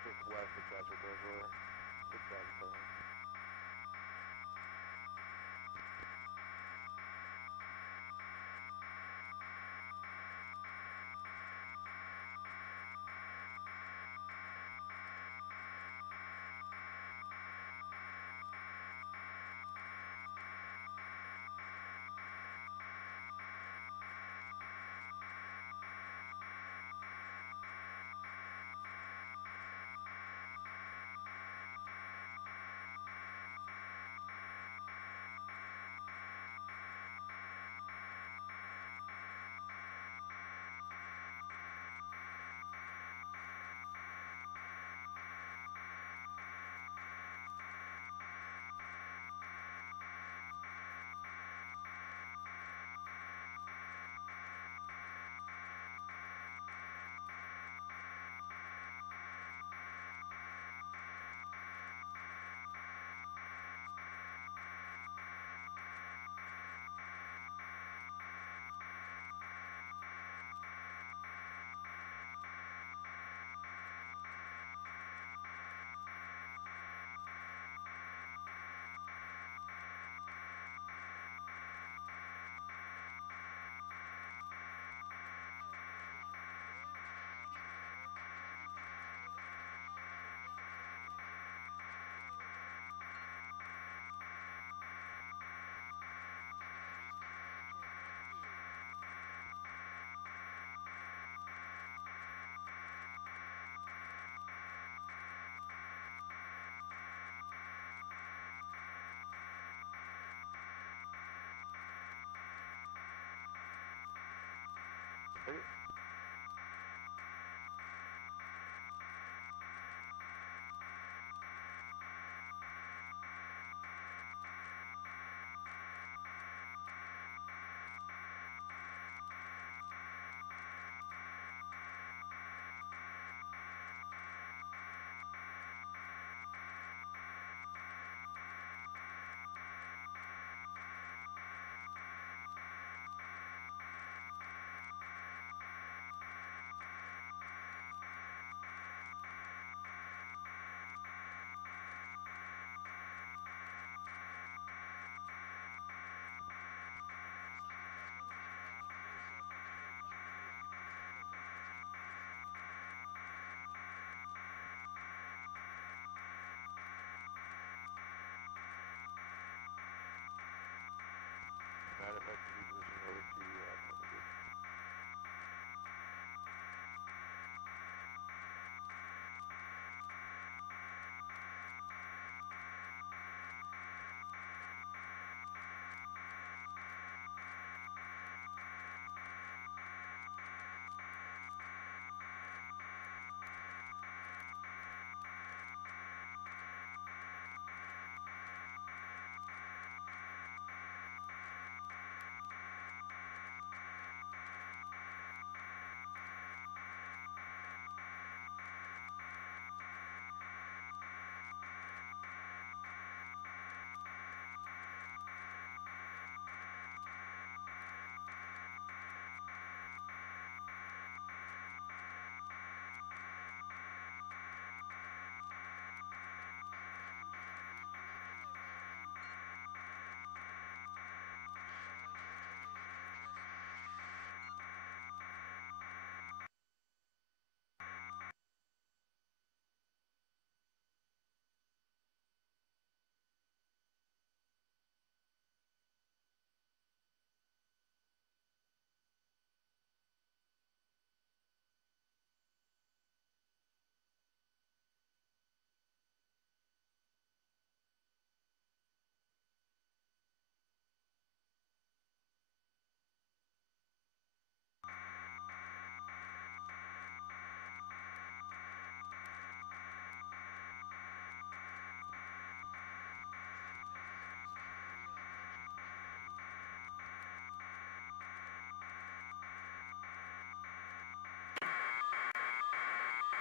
Just west of Chesapeake Reservoir. Just south of Tulsa. Matter of fact, repositioning over to Columbia.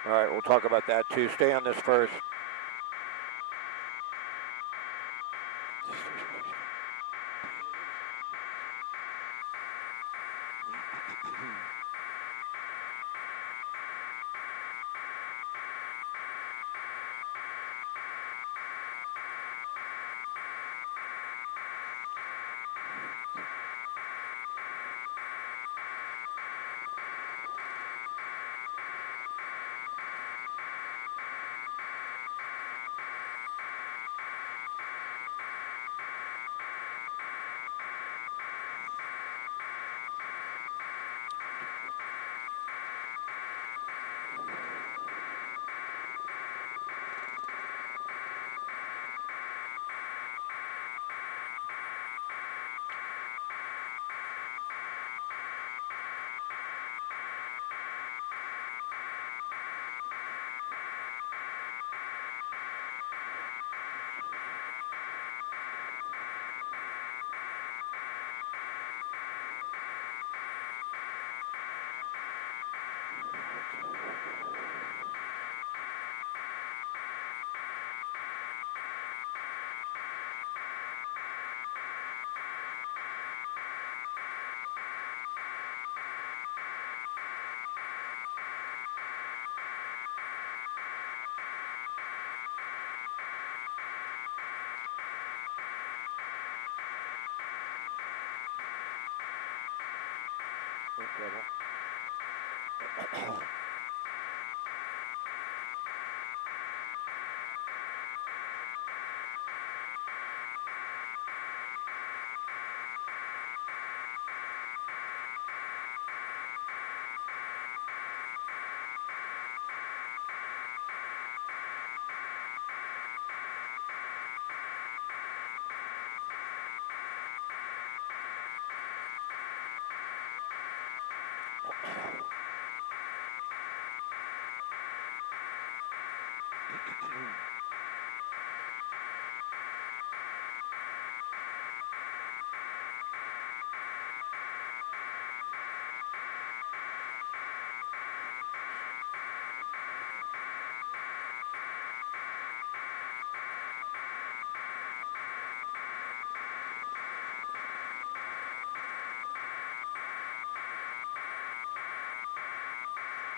All right, we'll talk about that too. Stay on this first.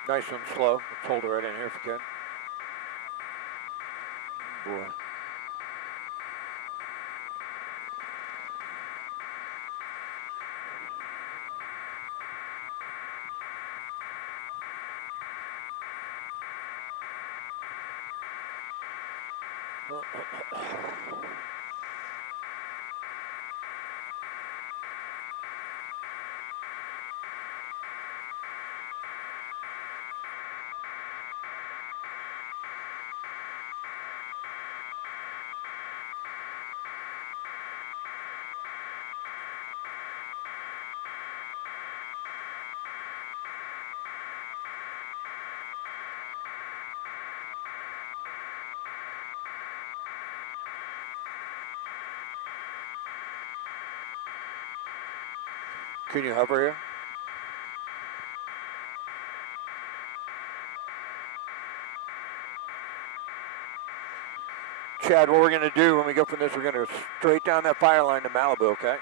Nice and slow. Let's hold it right in here if you can. Boy. Can you hover here? Chad, what we're going to do when we go from this, we're going to go straight down that fire line to Malibu, okay?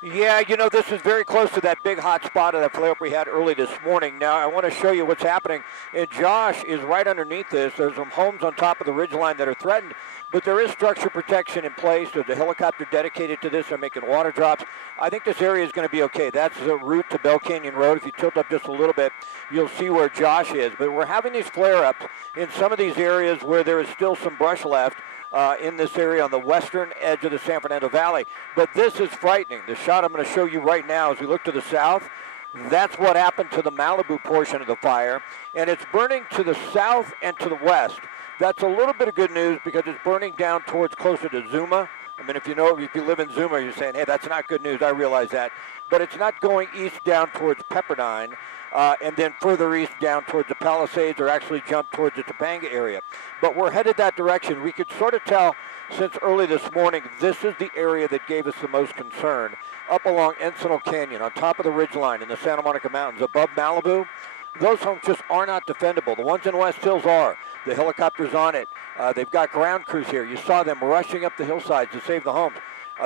Yeah, you know, this is very close to that big hot spot of that flare-up we had early this morning. Now, I want to show you what's happening. And Josh is right underneath this. There's some homes on top of the ridgeline that are threatened, but there is structure protection in place. There's a helicopter dedicated to this. They're making water drops. I think this area is going to be okay. That's the route to Bell Canyon Road. If you tilt up just a little bit, you'll see where Josh is. But we're having these flare-ups in some of these areas where there is still some brush left. In this area on the western edge of the San Fernando Valley. But this is frightening. The shot I'm going to show you right now as we look to the south, that's what happened to the Malibu portion of the fire. And it's burning to the south and to the west. That's a little bit of good news because it's burning down towards closer to Zuma. I mean, if you live in Zuma, you're saying, hey, that's not good news. I realize that. But it's not going east down towards Pepperdine. And then further east down towards the Palisades or actually jump towards the Topanga area. But we're headed that direction. We could sort of tell since early this morning, this is the area that gave us the most concern. Up along Encino Canyon, on top of the ridgeline in the Santa Monica Mountains, above Malibu, those homes just are not defendable. The ones in West Hills are. The helicopter's on it. They've got ground crews here. You saw them rushing up the hillsides to save the homes.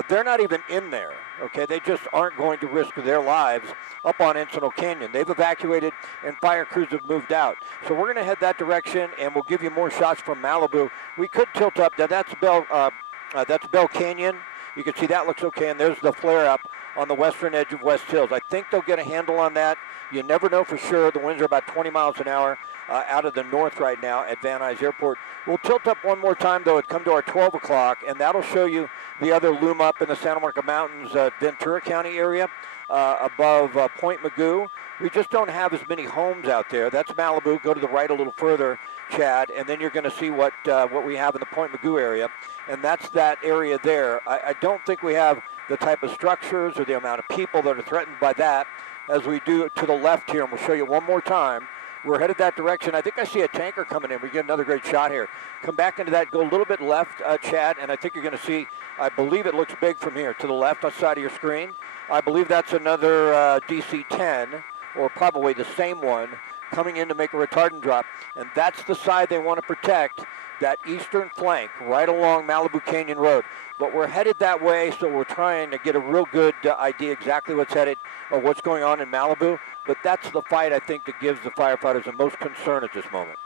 They're not even in there, okay? They just aren't going to risk their lives up on Encino Canyon. They've evacuated, and fire crews have moved out. So we're going to head that direction, and we'll give you more shots from Malibu. We could tilt up. Now, that's Bell Canyon. You can see that looks okay, and there's the flare-up on the western edge of West Hills. I think they'll get a handle on that. You never know for sure. The winds are about 20 miles an hour out of the north right now at Van Nuys Airport. We'll tilt up one more time, though, and come to our 12 o'clock, and that'll show you the other loom up in the Santa Monica Mountains, Ventura County area above Point Magoo. We just don't have as many homes out there. That's Malibu. Go to the right a little further, Chad, and then you're going to see what we have in the Point Magoo area, and that's that area there. I don't think we have the type of structures or the amount of people that are threatened by that as we do to the left here, and we'll show you one more time. We're headed that direction. I think I see a tanker coming in. We get another great shot here. Come back into that, go a little bit left, Chad, and I think you're going to see, I believe it looks big from here to the left on the side of your screen. I believe that's another DC-10, or probably the same one, coming in to make a retardant drop. And that's the side they want to protect, that eastern flank, right along Malibu Canyon Road. But we're headed that way, so we're trying to get a real good idea exactly what's headed or what's going on in Malibu. But that's the fight, I think, that gives the firefighters the most concern at this moment.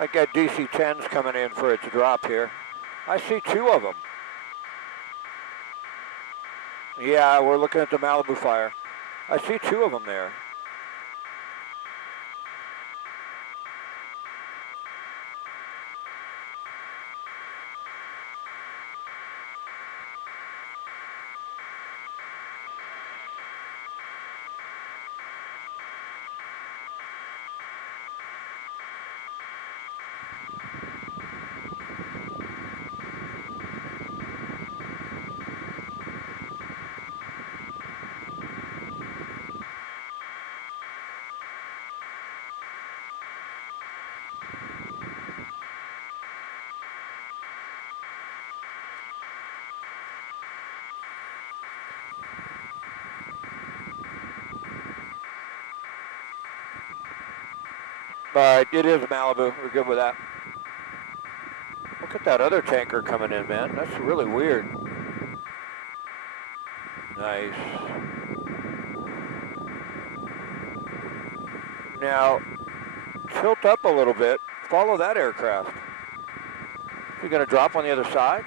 I got DC-10s coming in for its drop here. I see two of them. Yeah, we're looking at the Malibu fire. I see two of them there. But it is Malibu. We're good with that. Look at that other tanker coming in, man. That's really weird. Nice. Now, tilt up a little bit. Follow that aircraft. You're going to drop on the other side?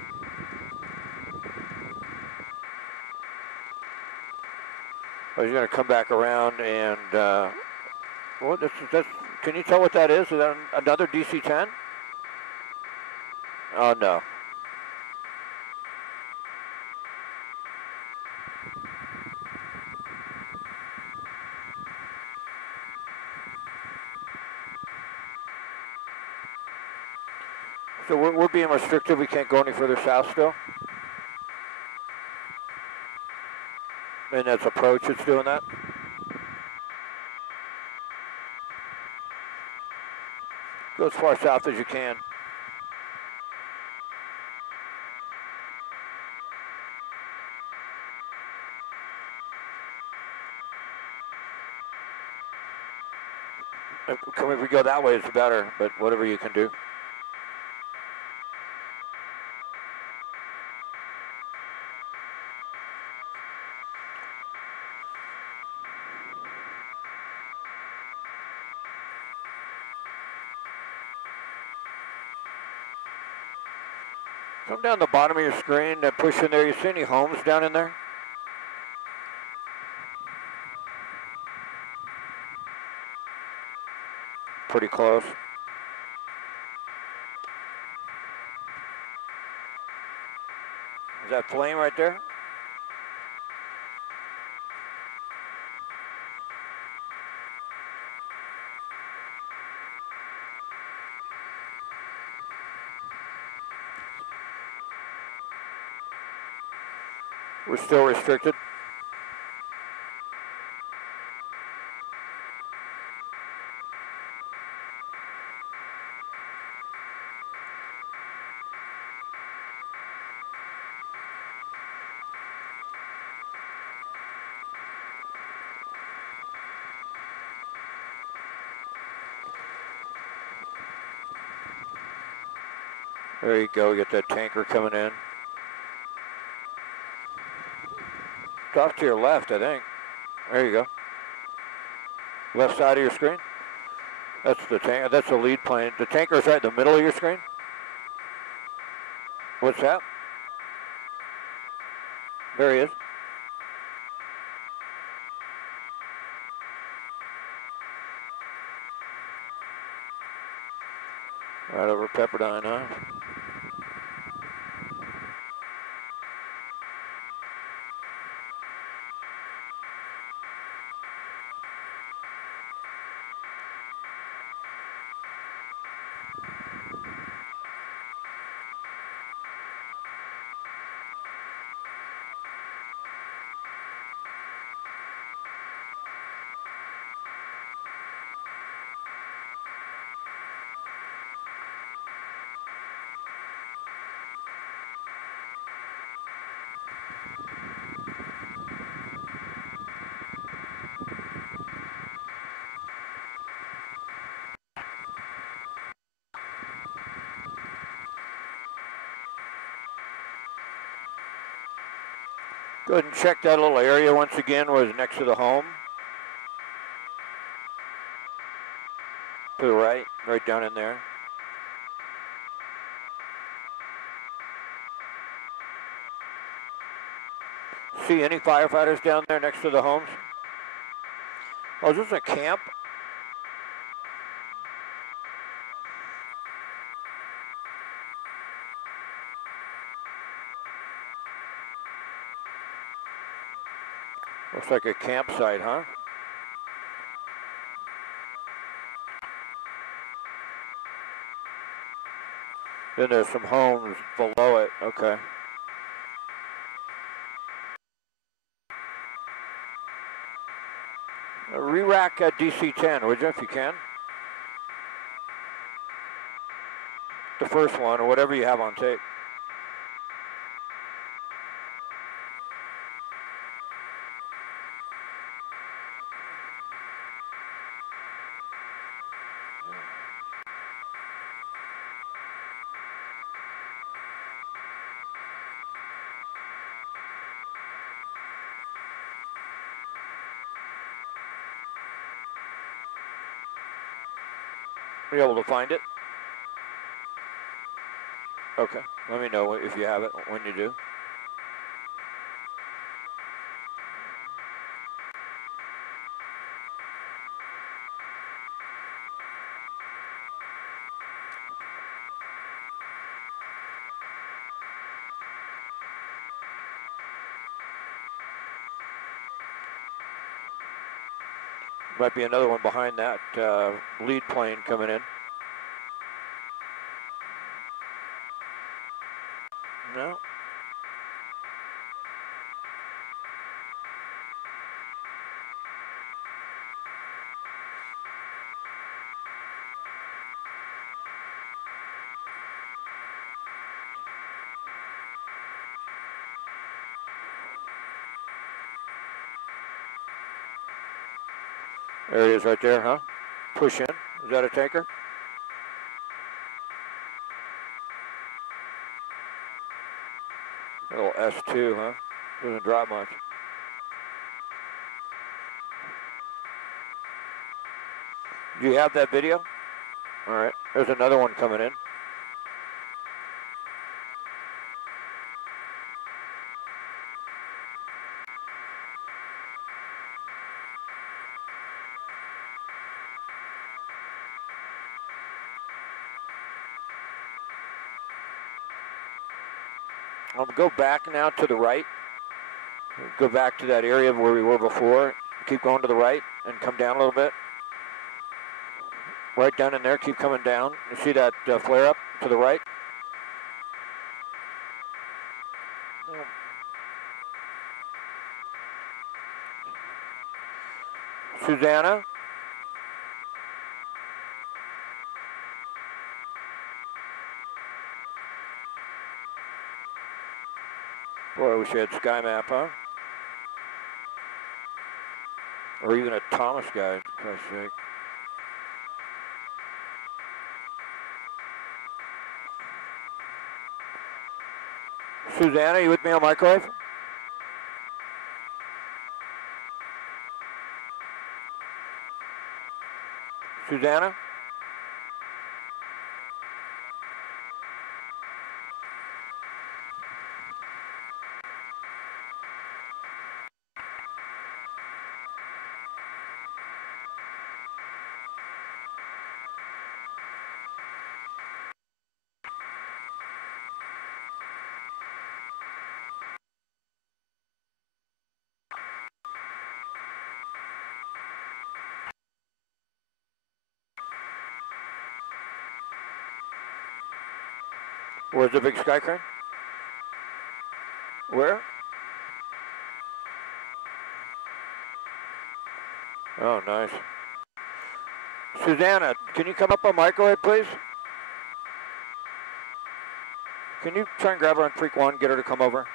Or you're going to come back around and, well, can you tell what that is? Is that another DC-10? Oh, no. So we're being restricted. We can't go any further south still? And that's approach, it's doing that? Go as far south as you can. If we go that way, it's better, but whatever you can do. Come down the bottom of your screen and push in there. You see any homes down in there? Pretty close. Is that flame right there? We're still restricted. There you go, get that tanker coming in. It's off to your left, I think. There you go. Left side of your screen. That's the tank. That's the lead plane. The tanker's right in the middle of your screen. What's that? There he is. Right over Pepperdine, huh? Go ahead and check that little area once again where it's next to the home. To the right, right down in there. See any firefighters down there next to the homes? Oh, is this a camp? Looks like a campsite, huh? Then there's some homes below it. Okay. Re-rack DC-10, would you, if you can? The first one, or whatever you have on tape. Are you able to find it? Okay, let me know if you have it, when you do. Might be another one behind that lead plane coming in. No. There it is right there, huh? push in. Is that a tanker? A little S2, huh? Doesn't drop much. Do you have that video? All right, there's another one coming in. I'll go back now to the right. Go back to that area where we were before. Keep going to the right and come down a little bit. Right down in there, keep coming down. You see that flare up to the right? Susanna? Boy, I wish I had Sky Map, huh? Or even a Thomas guide, for Christ's sake. Susanna, you with me on microwave? Susanna? Where's the big sky crane? Where? Oh, nice. Susanna, can you come up on microwave, please? Can you try and grab her on Freak 1, get her to come over?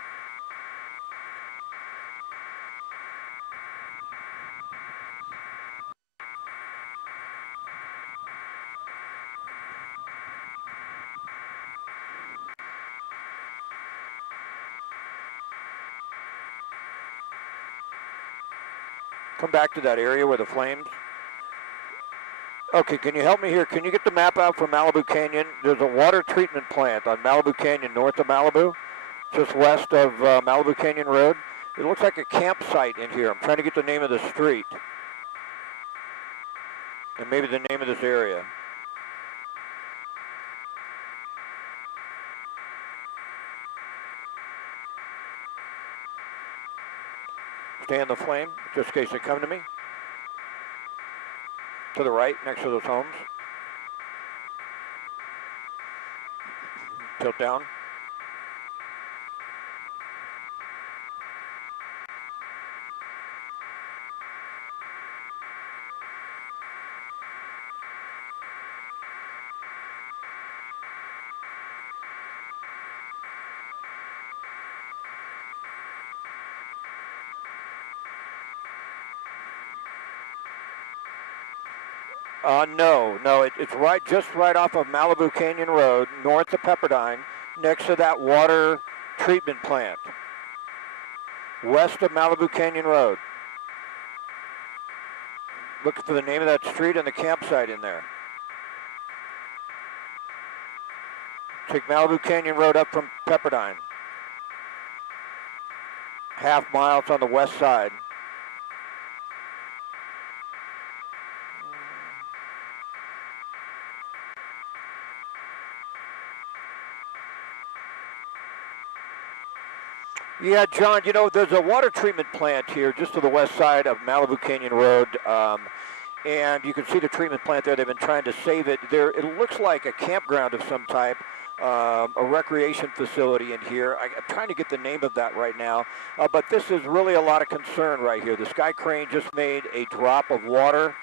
Come back to that area where the flames. Okay, can you help me here? Can you get the map out for Malibu Canyon? There's a water treatment plant on Malibu Canyon, north of Malibu, just west of Malibu Canyon Road. It looks like a campsite in here. I'm trying to get the name of the street. And maybe the name of this area. Stay in the flame, just in case they come to me. To the right, next to those homes. Tilt down. No, it's just right off of Malibu Canyon Road, north of Pepperdine, next to that water treatment plant, west of Malibu Canyon Road. Look for the name of that street and the campsite in there. Take Malibu Canyon Road up from Pepperdine. Half mile, it's on the west side. Yeah, John, you know, there's a water treatment plant here just to the west side of Malibu Canyon Road, and you can see the treatment plant there. They've been trying to save it. It looks like a campground of some type, a recreation facility in here. I'm trying to get the name of that right now, but this is really a lot of concern right here. The Sky Crane just made a drop of water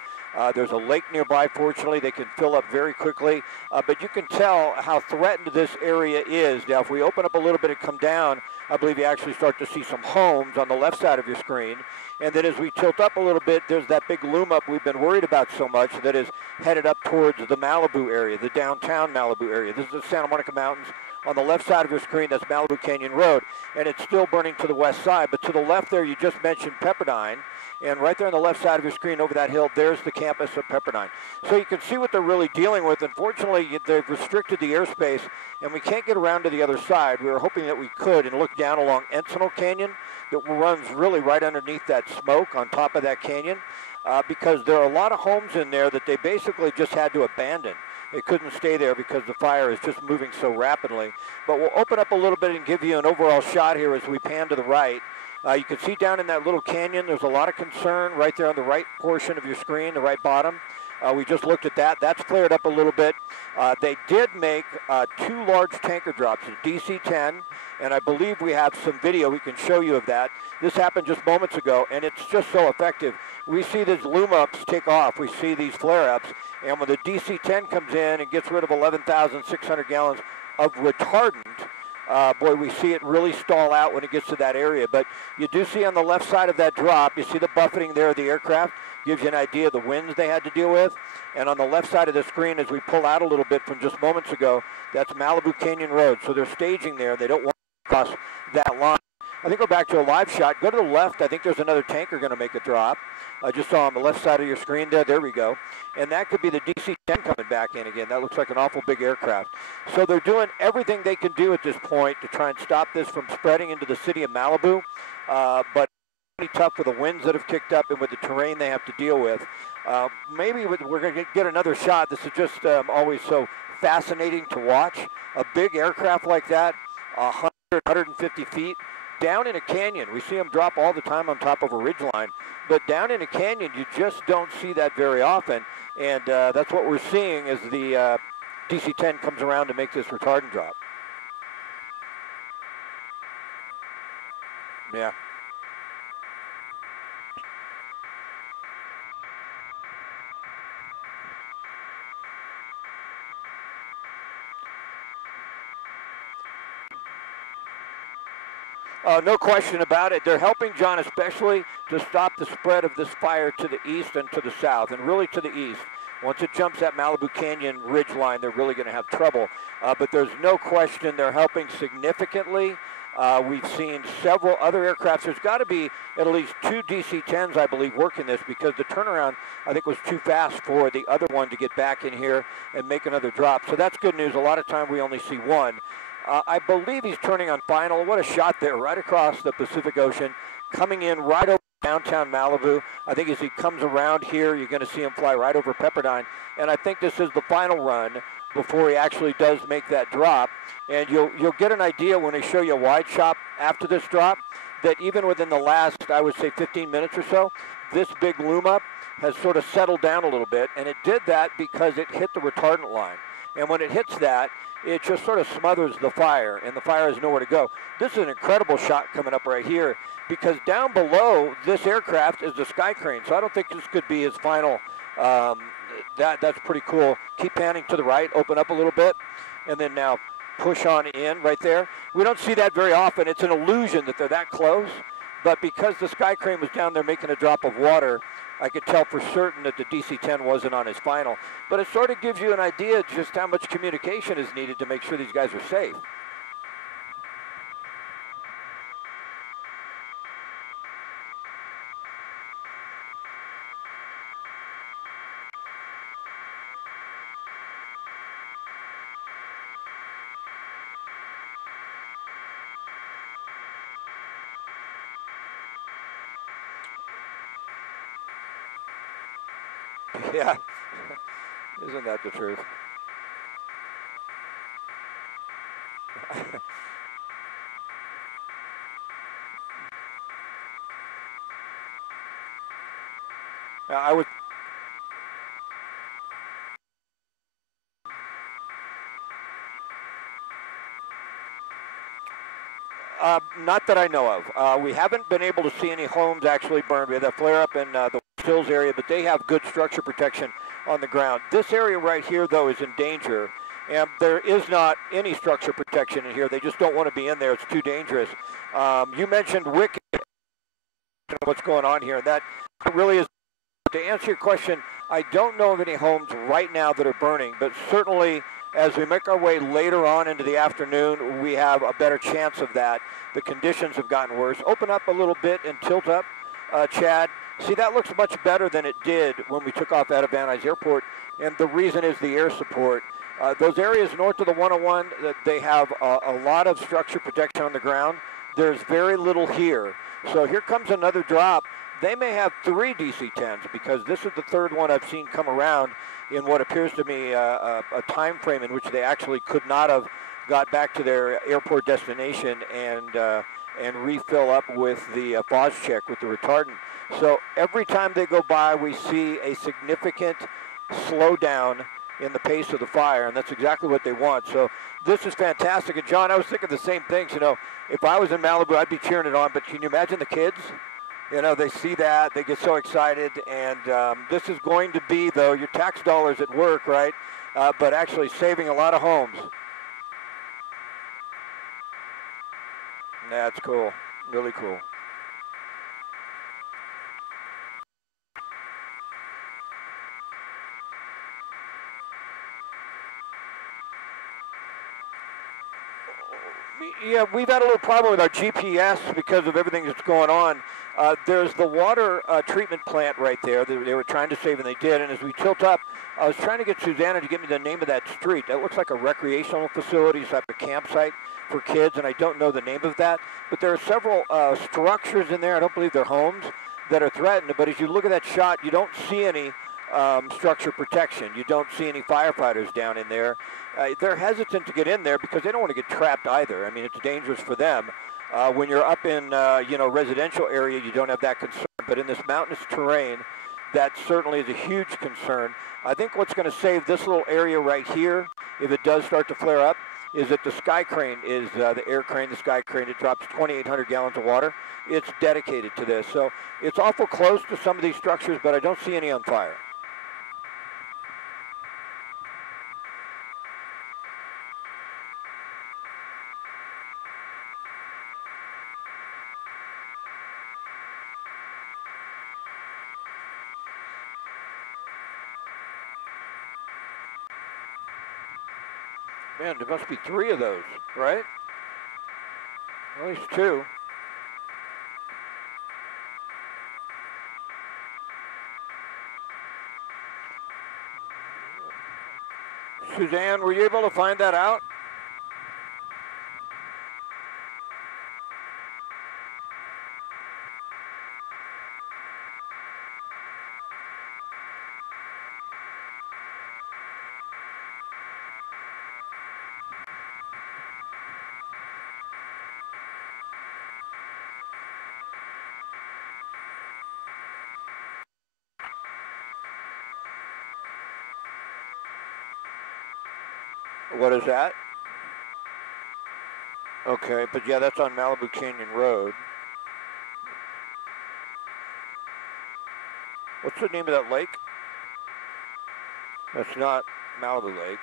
There's a lake nearby, fortunately. They can fill up very quickly. But you can tell how threatened this area is. Now, if we open up a little bit and come down, I believe you actually start to see some homes on the left side of your screen. And then as we tilt up a little bit, there's that big loom up we've been worried about so much that is headed up towards the Malibu area, the downtown Malibu area. This is the Santa Monica Mountains. On the left side of your screen, that's Malibu Canyon Road, and it's still burning to the west side. But to the left there, you just mentioned Pepperdine, and right there on the left side of your screen over that hill, there's the campus of Pepperdine. So you can see what they're really dealing with. Unfortunately, they've restricted the airspace, and we can't get around to the other side. We were hoping that we could and look down along Encinal Canyon that runs really right underneath that smoke on top of that canyon, because there are a lot of homes in there that they basically just had to abandon. They couldn't stay there because the fire is just moving so rapidly. But we'll open up a little bit and give you an overall shot here as we pan to the right. You can see down in that little canyon, there's a lot of concern right there on the right portion of your screen, the right bottom. We just looked at that. That's flared up a little bit. They did make 2 large tanker drops, a DC-10, and I believe we have some video we can show you of that. This happened just moments ago, and it's just so effective. We see these loom-ups take off. We see these flare-ups, and when the DC-10 comes in and gets rid of 11,600 gallons of retardant, boy, we see it really stall out when it gets to that area. But you do see on the left side of that drop, you see the buffeting there of the aircraft. Gives you an idea of the winds they had to deal with. And on the left side of the screen, as we pull out a little bit from just moments ago, that's Malibu Canyon Road. So they're staging there. They don't want to cross that line. I think go back to a live shot. Go to the left. I think there's another tanker going to make a drop. I just saw on the left side of your screen there. There we go. And that could be the DC-10 coming back in again. That looks like an awful big aircraft. So they're doing everything they can do at this point to try and stop this from spreading into the city of Malibu. But pretty tough with the winds that have kicked up and with the terrain they have to deal with. Maybe we're going to get another shot. This is just always so fascinating to watch. A big aircraft like that, 100, 150 feet, down in a canyon. We see them drop all the time on top of a ridgeline, but down in a canyon, you just don't see that very often. And that's what we're seeing as the DC-10 comes around to make this retardant drop. Yeah. No question about it. They're helping, John, especially to stop the spread of this fire to the east and to the south, and really to the east. Once it jumps that Malibu Canyon ridge line, they're really going to have trouble. But there's no question they're helping significantly. We've seen several other aircrafts. There's got to be at least 2 DC-10s, I believe, working this, because the turnaround, I think, was too fast for the other one to get back in here and make another drop. So that's good news. A lot of time we only see one. I believe he's turning on final. What a shot there, right across the Pacific Ocean, coming in right over downtown Malibu. I think as he comes around here, you're going to see him fly right over Pepperdine. And I think this is the final run before he actually does make that drop. And you'll get an idea when they show you a wide shot after this drop that even within the last, I would say, 15 minutes or so, this big loom up has sort of settled down a little bit. And it did that because it hit the retardant line. And when it hits that, it just sort of smothers the fire, and the fire has nowhere to go. This is an incredible shot coming up right here, because down below this aircraft is the Sky Crane. So I don't think this could be his final. That's pretty cool. Keep panning to the right, open up a little bit, and then now push on in right there. We don't see that very often. It's an illusion that they're that close, but because the Sky Crane was down there making a drop of water, I could tell for certain that the DC-10 wasn't on his final. But it sort of gives you an idea just how much communication is needed to make sure these guys are safe. Yeah, isn't that the truth? I would. Not that I know of. We haven't been able to see any homes actually burned. We had that flare up in the Hills area, but they have good structure protection on the ground. This area right here, though, is in danger, and there is not any structure protection in here. They just don't want to be in there. It's too dangerous. You mentioned wicked, what's going on here, and that really is. To answer your question, I don't know of any homes right now that are burning, but certainly as we make our way later on into the afternoon, we have a better chance of that. The conditions have gotten worse. Open up a little bit and tilt up, Chad. See, that looks much better than it did when we took off out of Van Nuys Airport, and the reason is the air support. Those areas north of the 101, they have a lot of structure protection on the ground. There's very little here. So here comes another drop. They may have 3 DC-10s because this is the third one I've seen come around in what appears to me a time frame in which they actually could not have got back to their airport destination and refill up with the FOS check with the retardant. So every time they go by, we see a significant slowdown in the pace of the fire, and that's exactly what they want. So this is fantastic. And John, I was thinking the same things. You know, if I was in Malibu, I'd be cheering it on, but can you imagine the kids? You know, they see that, they get so excited, and this is going to be, though, your tax dollars at work, right? But actually saving a lot of homes. That's cool, really cool. Yeah, we've had a little problem with our GPS because of everything that's going on. There's the water treatment plant right there. They were trying to save, and they did. And as we tilt up, I was trying to get Susanna to give me the name of that street. That looks like a recreational facility, it's like a campsite for kids, and I don't know the name of that. But there are several structures in there, I don't believe they're homes, that are threatened. But as you look at that shot, you don't see any structure protection. You don't see any firefighters down in there. They're hesitant to get in there because they don't want to get trapped either. I mean, it's dangerous for them. When you're up in, residential area, you don't have that concern. But in this mountainous terrain, that certainly is a huge concern. I think what's going to save this little area right here, if it does start to flare up, is that the sky crane is the air crane, the sky crane. It drops 2,800 gallons of water. It's dedicated to this. So it's awful close to some of these structures, but I don't see any on fire. Man, there must be 3 of those, right? At least 2. Suzanne, were you able to find that out? What is that? Okay, but yeah, that's on Malibu Canyon Road. What's the name of that lake? That's not Malibu Lake.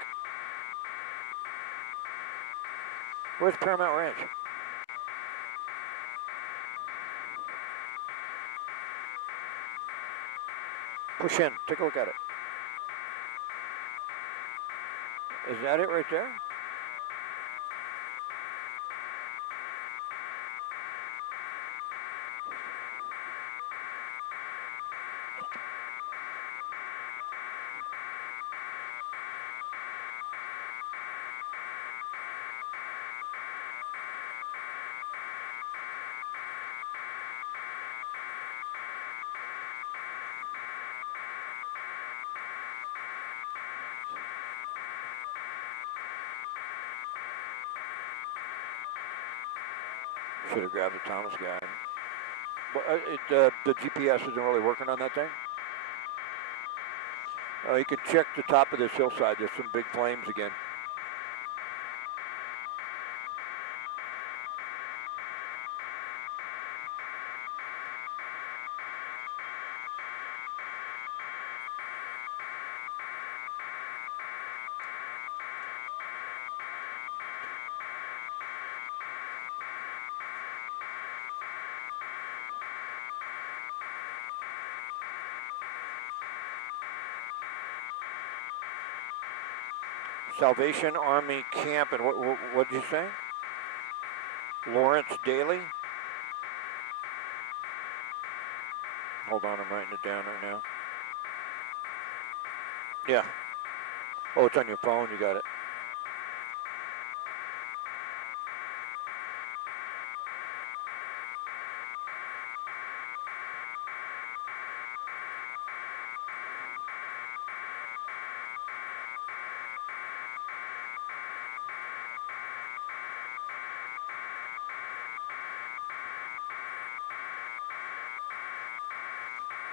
Where's Paramount Ranch? Push in, take a look at it. Is that it right there? Should have grabbed the Thomas guide. But the GPS isn't really working on that thing? You can check the top of this hillside. There's some big flames again. Salvation Army Camp, and what did you say? Lawrence Daly? Hold on, I'm writing it down right now. Yeah. Oh, it's on your phone, you got it.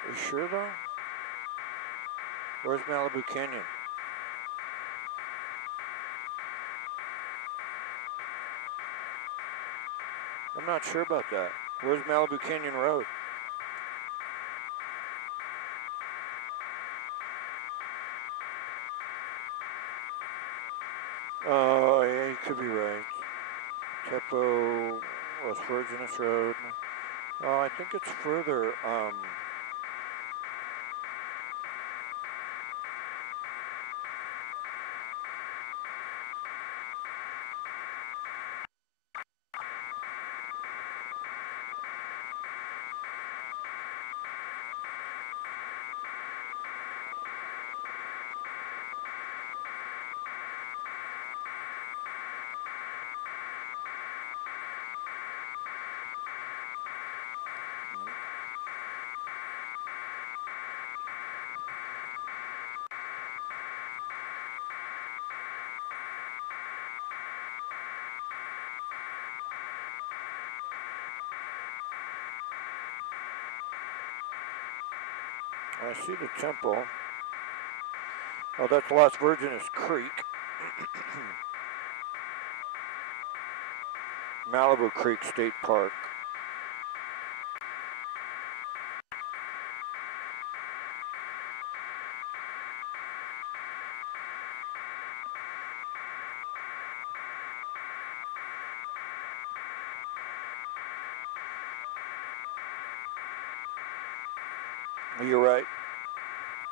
Are you sure though? Where's Malibu Canyon? I'm not sure about that. Where's Malibu Canyon Road? Oh, yeah, you could be right. Tepo, West Virginis Road. Oh, I think it's further. I see the temple. Oh, that's Las Virgenes Creek. Malibu Creek State Park. You're right.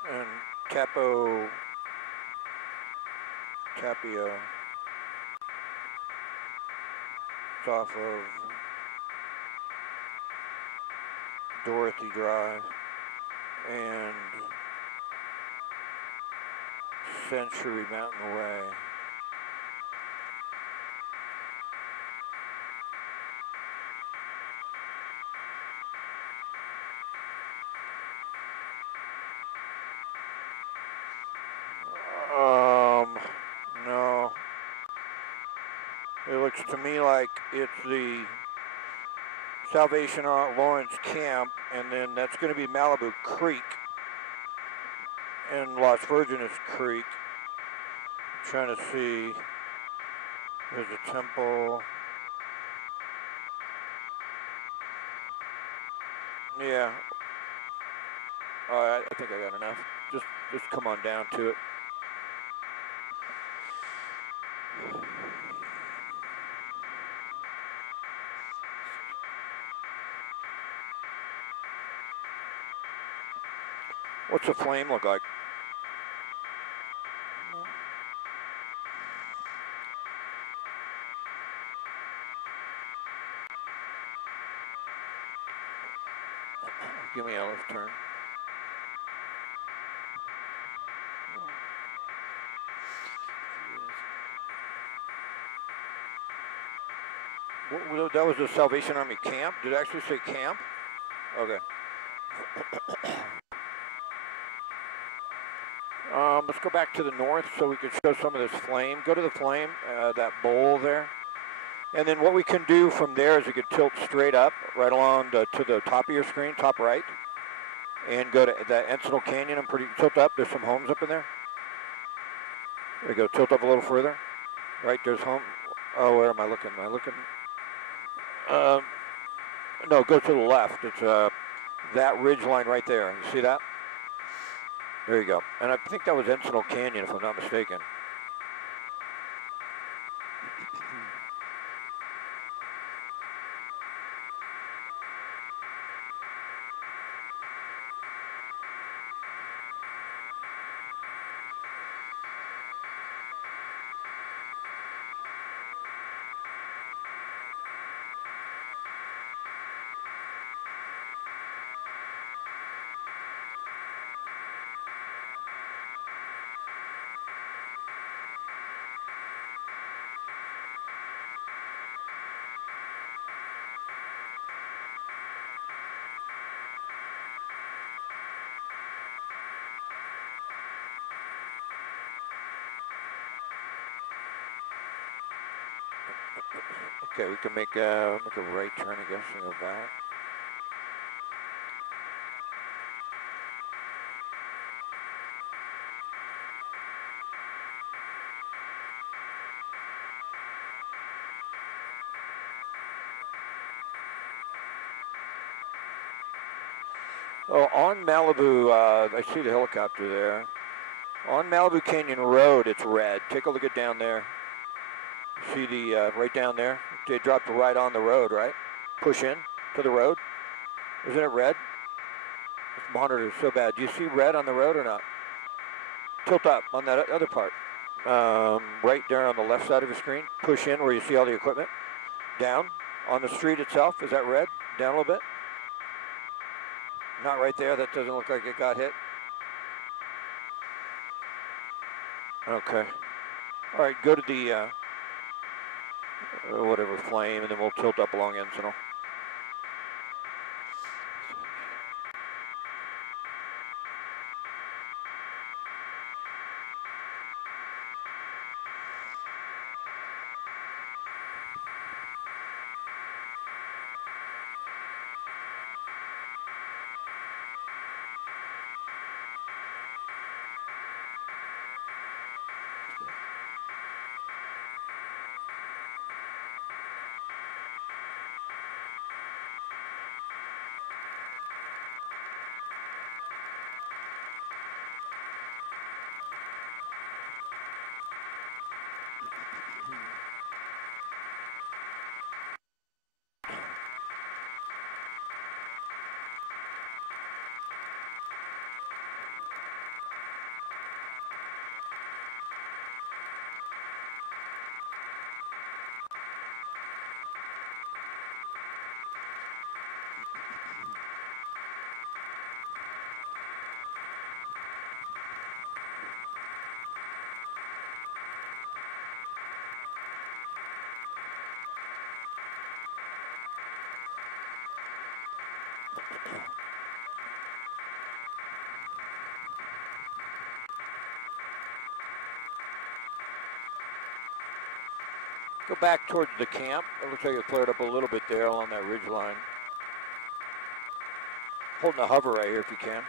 And Tapio. It's off of Dorothy Drive and Century Mountain Way. No. It looks to me like it's the Salvation Lawrence Camp, and then that's going to be Malibu Creek and Las Virgenes Creek. I'm trying to see. There's a temple. Yeah. I think I got enough. Just come on down to it. What's the flame look like? Give me a left turn. That was the Salvation Army camp? Did it actually say camp? Okay. Let's go back to the north so we can show some of this flame. Go to the flame, that bowl there. And then what we can do from there is we could tilt straight up, right along to the top of your screen, top right, and go to that Encinal Canyon and tilt up. There's some homes up in there. There we go, tilt up a little further. Right, there's home. Oh, where am I looking? Am I looking? No, go to the left. It's that ridge line right there. You see that? There you go. And I think that was Encinal Canyon, if I'm not mistaken. Okay, we can make a right turn, I guess, and go back. Oh, on Malibu, I see the helicopter there. On Malibu Canyon Road, it's red. Take a look at down there. See the, right down there? They dropped right on the road, right? Push in to the road. Isn't it red? This monitor is so bad. Do you see red on the road or not? Tilt up on that other part. Right there on the left side of your screen. Push in where you see all the equipment. Down on the street itself. Is that red? Down a little bit. Not right there. That doesn't look like it got hit. Okay. All right, go to the whatever flame, and then we'll tilt up along Encinal. Go back towards the camp. It looks like it flared up a little bit there along that ridge line. Holding a hover right here if you can.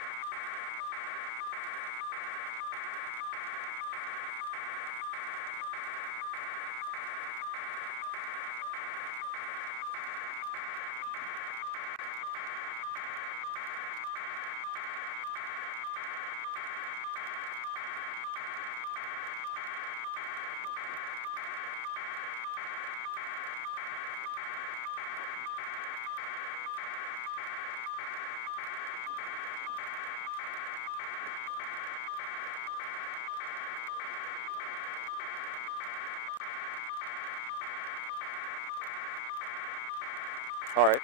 All right.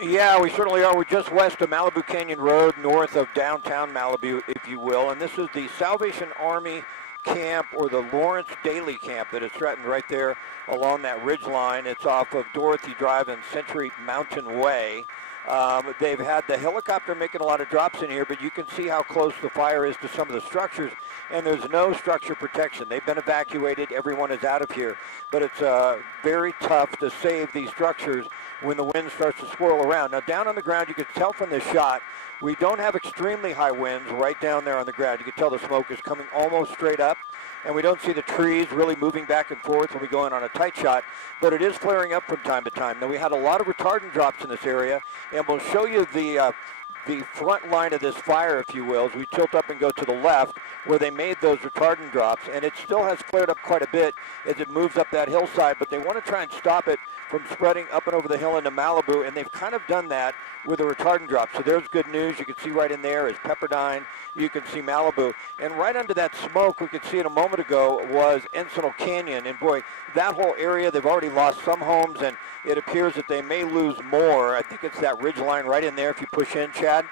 Yeah, we certainly are. We're just west of Malibu Canyon Road, north of downtown Malibu, if you will. And this is the Salvation Army camp, or the Lawrence Daily camp, that is threatened right there along that ridge line. It's off of Dorothy Drive and Century Mountain Way. They've had the helicopter making a lot of drops in here, but you can see how close the fire is to some of the structures, and there's no structure protection. They've been evacuated. Everyone is out of here, but it's very tough to save these structures when the wind starts to swirl around. Now, down on the ground, you can tell from this shot, we don't have extremely high winds right down there on the ground. You can tell the smoke is coming almost straight up, and we don't see the trees really moving back and forth when we go in on a tight shot, but it is flaring up from time to time. Now, we had a lot of retardant drops in this area, and we'll show you the the front line of this fire, if you will, as we tilt up and go to the left, where they made those retardant drops, and it still has cleared up quite a bit as it moves up that hillside, but they want to try and stop it from spreading up and over the hill into Malibu, and they've kind of done that with the retardant drop. So there's good news. You can see right in there is Pepperdine. You can see Malibu. And right under that smoke, we could see it a moment ago, was Encinal Canyon. And boy, that whole area, they've already lost some homes, and it appears that they may lose more. I think it's that ridge line right in there if you push in, Chad.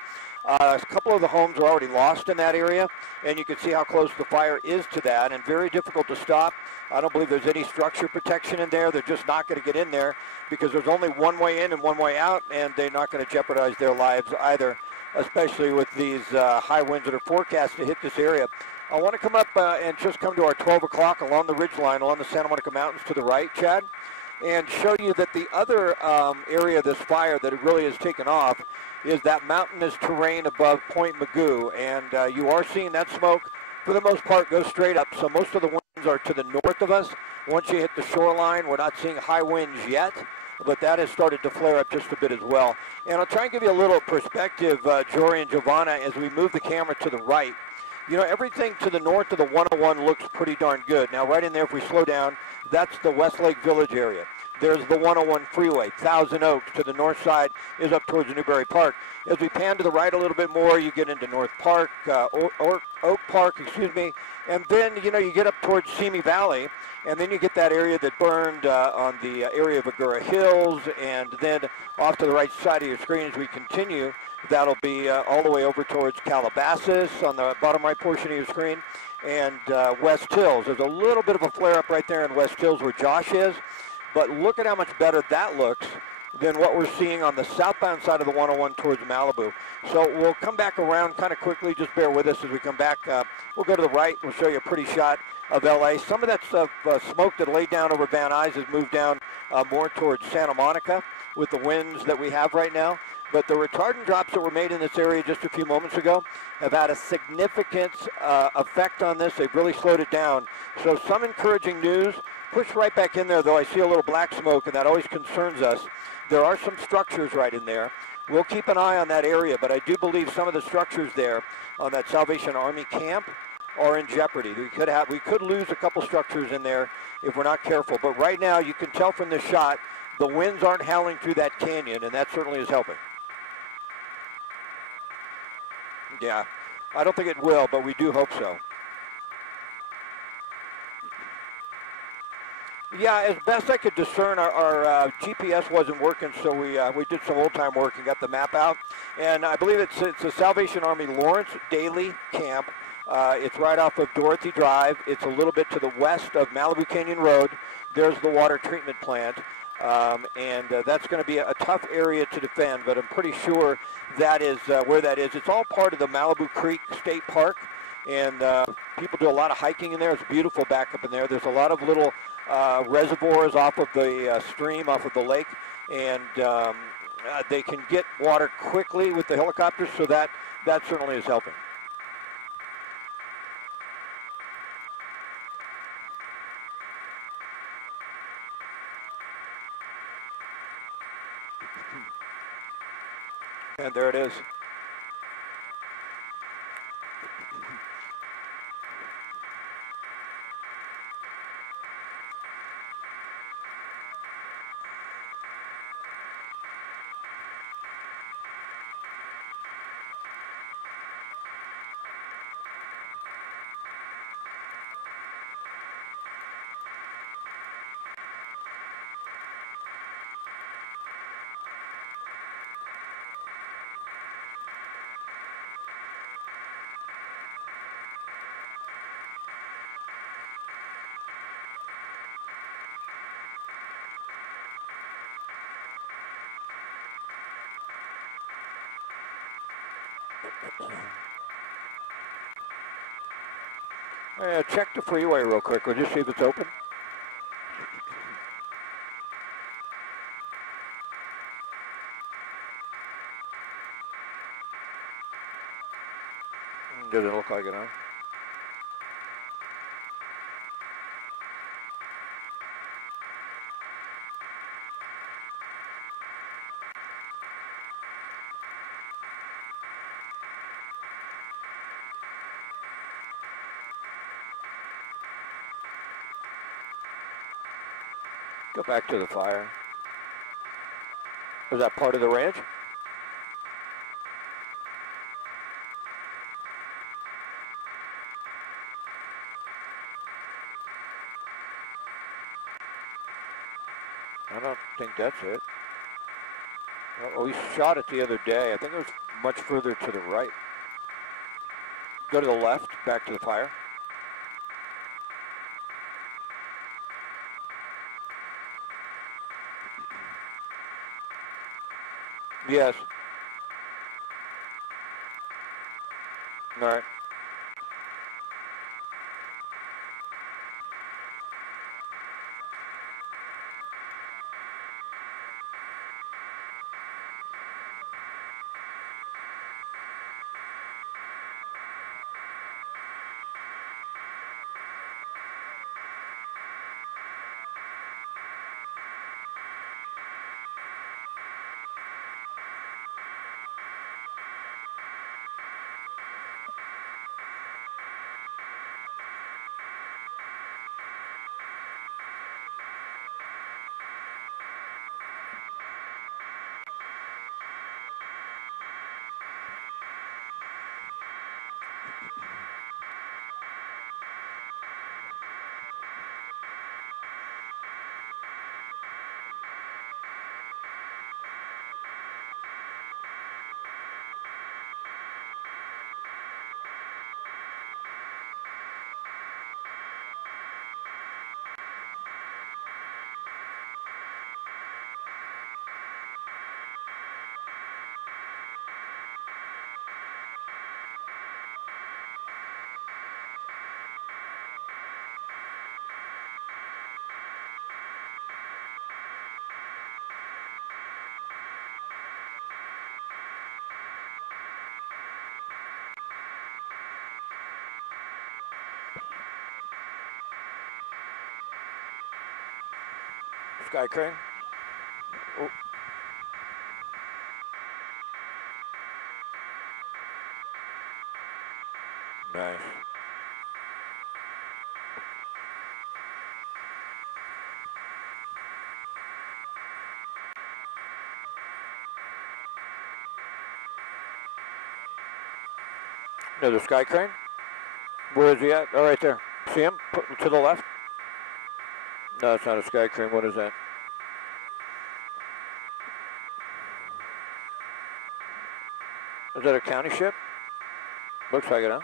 A couple of the homes are already lost in that area, and you can see how close the fire is to that, and very difficult to stop. I don't believe there's any structure protection in there. They're just not going to get in there because there's only one way in and one way out, and they're not going to jeopardize their lives either, especially with these high winds that are forecast to hit this area. I want to come up and just come to our 12 o'clock along the ridge line, along the Santa Monica Mountains to the right, Chad, and show you that the other area of this fire that it really has taken off is that mountainous terrain above Point Magoo, and you are seeing that smoke for the most part go straight up. So most of the winds are to the north of us. Once you hit the shoreline, we're not seeing high winds yet, but that has started to flare up just a bit as well. And I'll try and give you a little perspective, Jory and Giovanna, as we move the camera to the right. You know, everything to the north of the 101 looks pretty darn good. Now, right in there, if we slow down, that's the Westlake Village area. There's the 101 freeway. Thousand Oaks to the north side is up towards Newberry Park. As we pan to the right a little bit more, you get into North Park, Oak Park, and then, you know, you get up towards Simi Valley, and then you get that area that burned on the area of Agoura Hills, and then off to the right side of your screen as we continue, that'll be all the way over towards Calabasas on the bottom right portion of your screen, and West Hills. There's a little bit of a flare-up right there in West Hills where Josh is, but look at how much better that looks than what we're seeing on the southbound side of the 101 towards Malibu. So we'll come back around kind of quickly. Just bear with us as we come back. We'll go to the right. We'll show you a pretty shot of LA. Some of that stuff, smoke that laid down over Van Nuys has moved down more towards Santa Monica with the winds that we have right now. But the retardant drops that were made in this area just a few moments ago have had a significant effect on this. They've really slowed it down. So some encouraging news. Push right back in there, though. I see a little black smoke, and that always concerns us. There are some structures right in there. We'll keep an eye on that area, but I do believe some of the structures there on that Salvation Army camp are in jeopardy. We could lose a couple structures in there if we're not careful. But right now, you can tell from this shot, the winds aren't howling through that canyon, and that certainly is helping. Yeah, I don't think it will, but we do hope so. Yeah, as best I could discern, our GPS wasn't working, so we did some old-time work and got the map out. And I believe it's the Salvation Army Lawrence Daily Camp. It's right off of Dorothy Drive. It's a little bit to the west of Malibu Canyon Road. There's the water treatment plant. And that's going to be a tough area to defend, but I'm pretty sure that is where that is. It's all part of the Malibu Creek State Park, and people do a lot of hiking in there. It's beautiful back up in there. There's a lot of little reservoirs off of the stream, off of the lake, and they can get water quickly with the helicopters, so that certainly is helping. And there it is. Check the freeway real quick. We'll just see if it's open. Doesn't look like it, huh? Go back to the fire. Was that part of the ranch? I don't think that's it. Oh, we shot it the other day. I think it was much further to the right. Go to the left, back to the fire. Yes. All right. Sky crane. Oh. Nice. Another sky crane. Where is he at? Oh, right there. See him? To the left? No, it's not a sky crane. What is that? Is that a county ship? Looks like it, huh?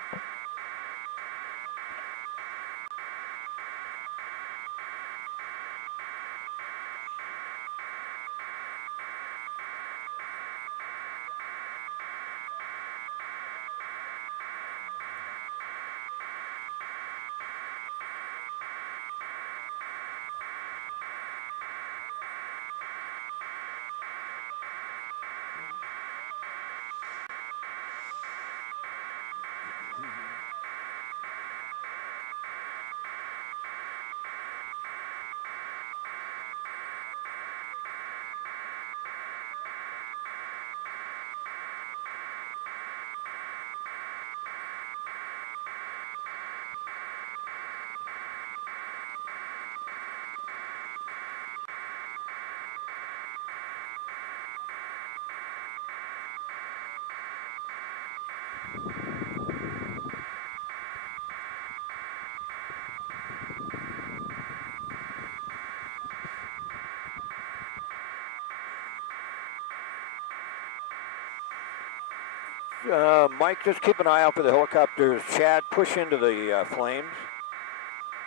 Mike, just keep an eye out for the helicopters. Chad, push into the flames.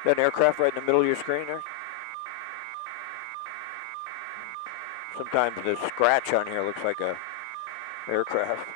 That aircraft right in the middle of your screen there. Sometimes the scratch on here looks like a aircraft.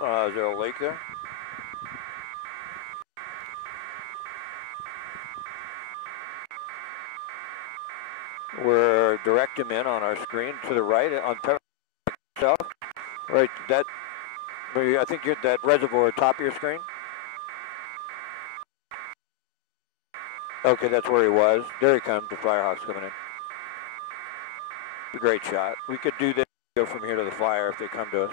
Is there a lake there? We're direct him in on our screen to the right on Pepper South. Right, that, I think you're that reservoir top of your screen. Okay, that's where he was. There he comes, the Firehawks coming in. A great shot. We could do this, go from here to the fire if they come to us.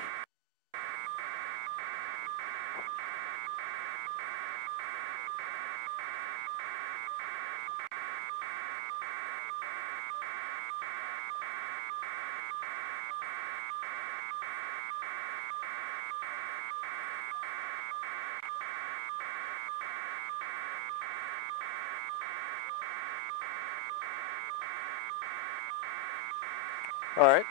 All right.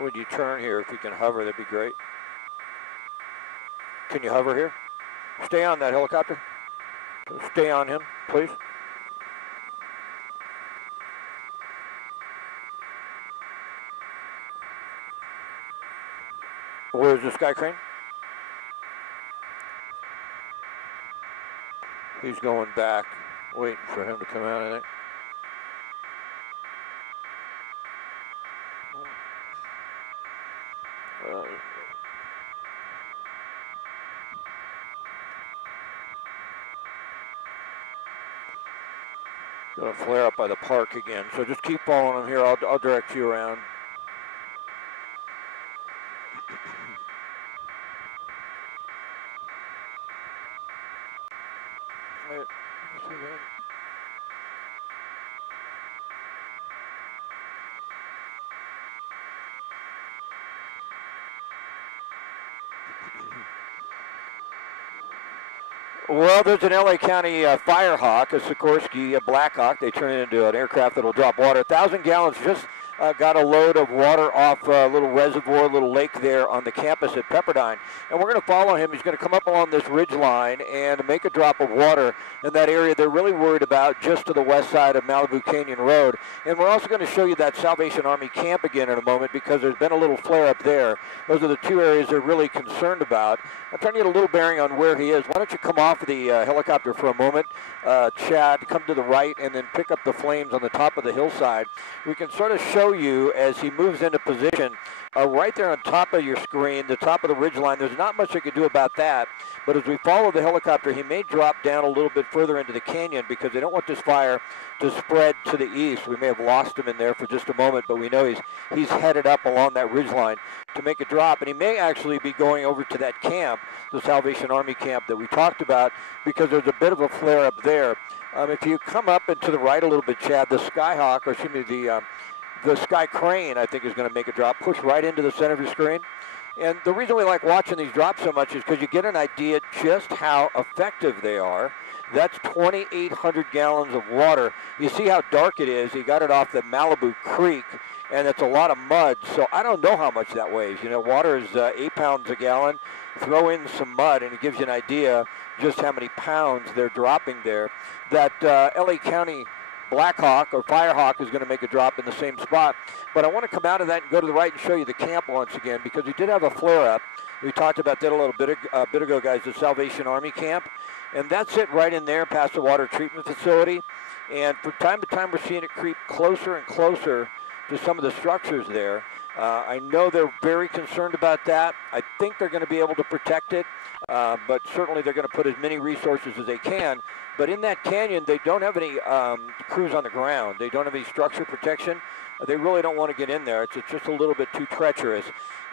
Would you turn here if you can hover? That'd be great. Can you hover here? Stay on that helicopter. Stay on him, please. Where's the sky crane? He's going back, waiting for him to come out, I think. Going to flare up by the park again, so just keep following him here. I'll direct you around. Well, there's an LA County Firehawk, a Sikorsky Blackhawk. They turn it into an aircraft that will drop water. 1,000 gallons just got a load of water off a little reservoir, a little lake there on the campus at Pepperdine. And we're going to follow him. He's going to come up along this ridge line and make a drop of water in that area they're really worried about just to the west side of Malibu Canyon Road. And we're also going to show you that Salvation Army camp again in a moment because there's been a little flare up there. Those are the two areas they're really concerned about. I'm trying to get a little bearing on where he is. Why don't you come off the helicopter for a moment, Chad, come to the right, and then pick up the flames on the top of the hillside. We can sort of show you as he moves into position right there on top of your screen, the top of the ridge line. There's not much I could do about that, but as we follow the helicopter, he may drop down a little bit further into the canyon because they don't want this fire to spread to the east. We may have lost him in there for just a moment, but we know he's headed up along that ridge line to make a drop, and he may actually be going over to that camp, the Salvation Army camp that we talked about, because there's a bit of a flare up there. If you come up and to the right a little bit, Chad, the Skyhawk, or excuse me, the Sky Crane, I think, is going to make a drop, push right into the center of your screen. And the reason we like watching these drops so much is because you get an idea just how effective they are. That's 2,800 gallons of water. You see how dark it is. He got it off the Malibu Creek, and it's a lot of mud. So I don't know how much that weighs. You know, water is 8 pounds a gallon. Throw in some mud, and it gives you an idea just how many pounds they're dropping there. That LA County Blackhawk or Firehawk is going to make a drop in the same spot. But I want to come out of that and go to the right and show you the camp once again because we did have a flare-up. We talked about that a little bit ago, guys, the Salvation Army camp. And that's it right in there past the water treatment facility. And from time to time, we're seeing it creep closer and closer to some of the structures there. I know they're very concerned about that. I think they're going to be able to protect it, but certainly they're going to put as many resources as they can. But in that canyon, they don't have any crews on the ground. They don't have any structure protection. They really don't want to get in there. It's just a little bit too treacherous.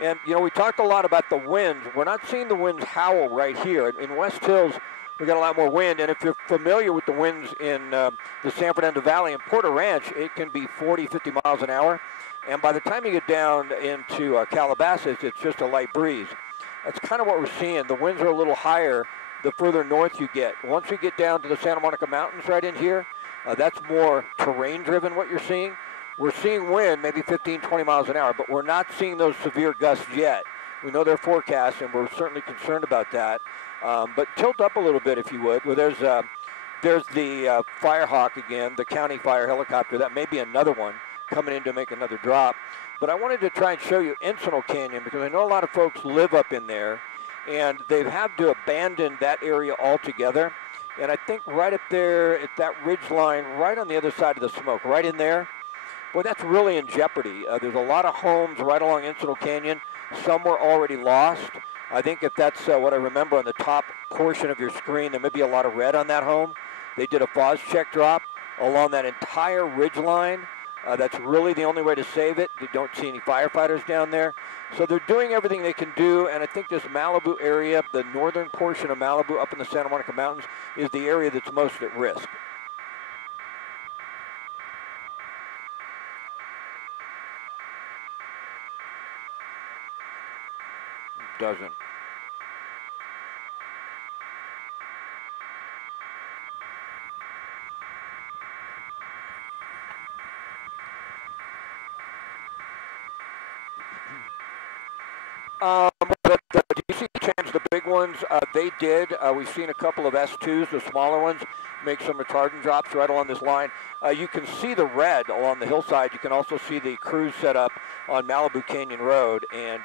And, you know, we talked a lot about the winds. We're not seeing the winds howl right here. In West Hills, we got a lot more wind. And if you're familiar with the winds in the San Fernando Valley and Porter Ranch, it can be 40, 50 miles an hour. And by the time you get down into Calabasas, it's just a light breeze. That's kind of what we're seeing. The winds are a little higher the further north you get. Once we get down to the Santa Monica Mountains right in here, that's more terrain-driven what you're seeing. We're seeing wind maybe 15, 20 miles an hour, but we're not seeing those severe gusts yet. We know they're forecast, and we're certainly concerned about that. But tilt up a little bit, if you would. Well, there's the Firehawk again, the county fire helicopter. That may be another one coming in to make another drop. But I wanted to try and show you Encinal Canyon because I know a lot of folks live up in there, and they've had to abandon that area altogether. And I think right up there at that ridge line, right on the other side of the smoke, right in there, boy, that's really in jeopardy. There's a lot of homes right along Encinal Canyon. Some were already lost. I think if that's what I remember on the top portion of your screen, there may be a lot of red on that home. They did a FOS check drop along that entire ridge line. That's really the only way to save it. You don't see any firefighters down there. So they're doing everything they can do, and I think this Malibu area, the northern portion of Malibu up in the Santa Monica Mountains, is the area that's most at risk. Doesn't. The DC changed the big ones. They did. We've seen a couple of S2s, the smaller ones, make some retardant drops right along this line. You can see the red along the hillside. You can also see the crews set up on Malibu Canyon Road, and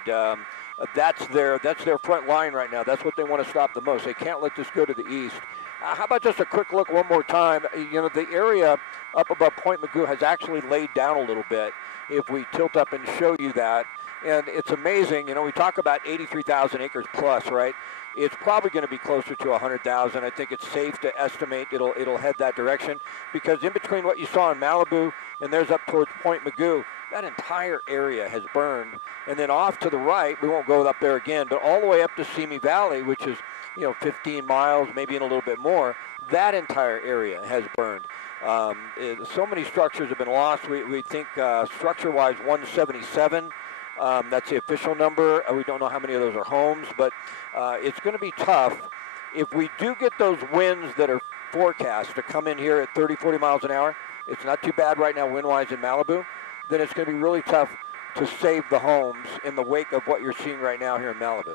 that's their front line right now. That's what they want to stop the most. They can't let this go to the east. How about just a quick look one more time? You know, the area up above Point Magoo has actually laid down a little bit. If we tilt up and show you that. And it's amazing, you know, we talk about 83,000 acres plus, right? It's probably going to be closer to 100,000. I think it's safe to estimate it'll head that direction because in between what you saw in Malibu and there's up towards Point Magoo, that entire area has burned. And then off to the right, we won't go up there again, but all the way up to Simi Valley, which is, 15 miles, maybe in a little bit more, that entire area has burned. So many structures have been lost. We think structure-wise 177. That's the official number. We don't know how many of those are homes, but it's going to be tough. If we do get those winds that are forecast to come in here at 30, 40 miles an hour, it's not too bad right now wind-wise in Malibu, then it's going to be really tough to save the homes in the wake of what you're seeing right now here in Malibu.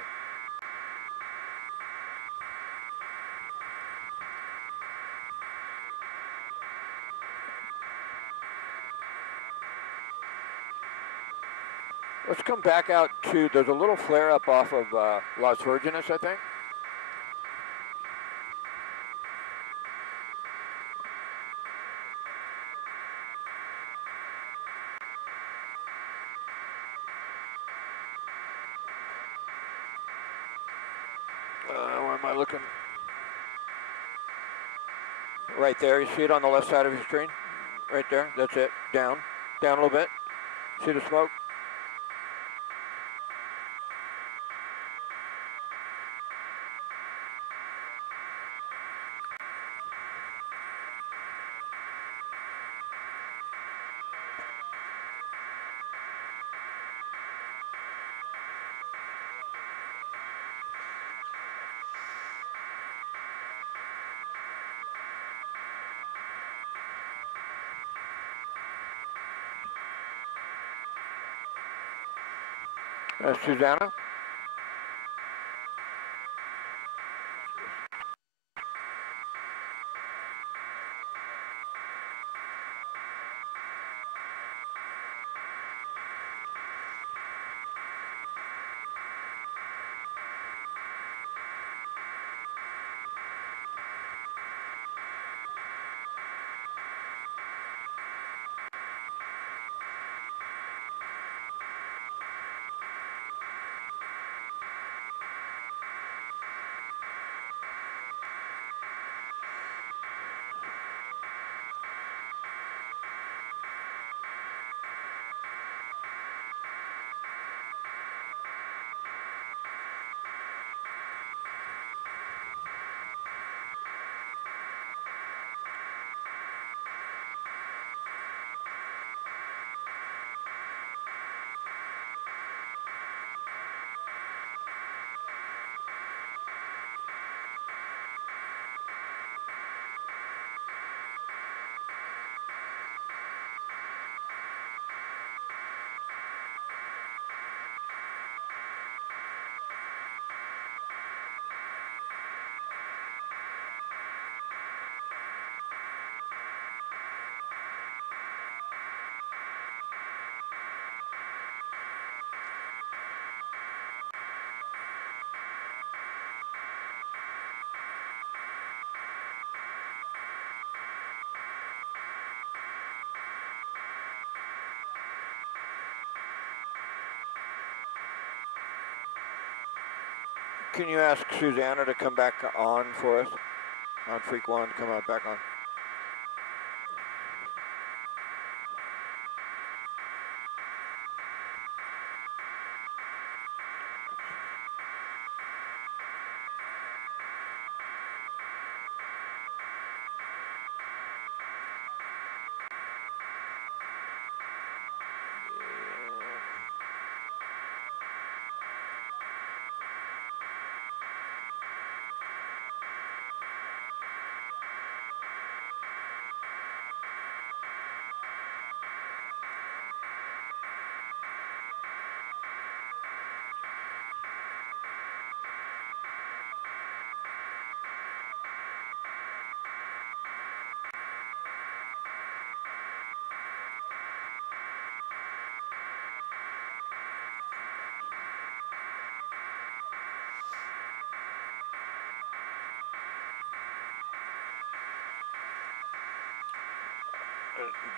Let's come back out to, there's a little flare up off of Las Virgenes, I think. Where am I looking? Right there, you see it on the left side of your screen? Right there, that's it, down a little bit. See the smoke? Susanna? Can you ask Susanna to come back on for us? On freak 1, come on back on.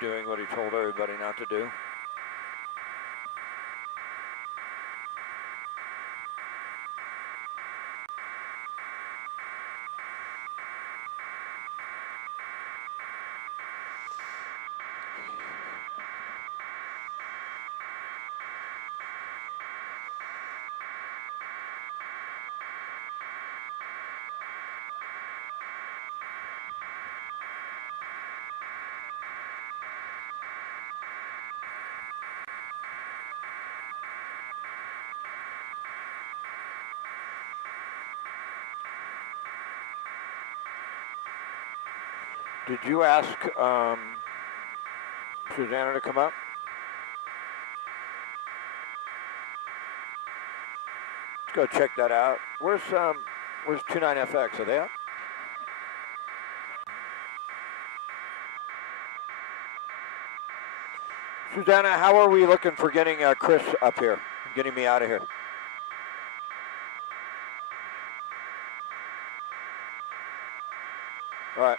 Doing what he told everybody not to do. Did you ask Susanna to come up? Let's go check that out. Where's 29FX? Are they up? Susanna, how are we looking for getting Chris up here, getting me out of here? All right.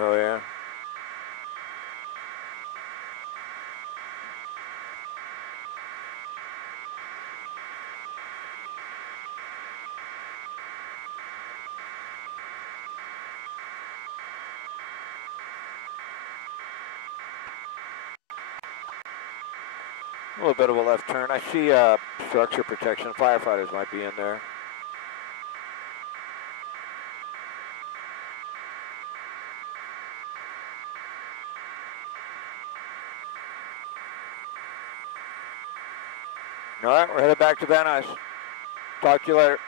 Oh, yeah. A little bit of a left turn. I see structure protection. Firefighters might be in there. All right, we're headed back to Van Nuys. Talk to you later.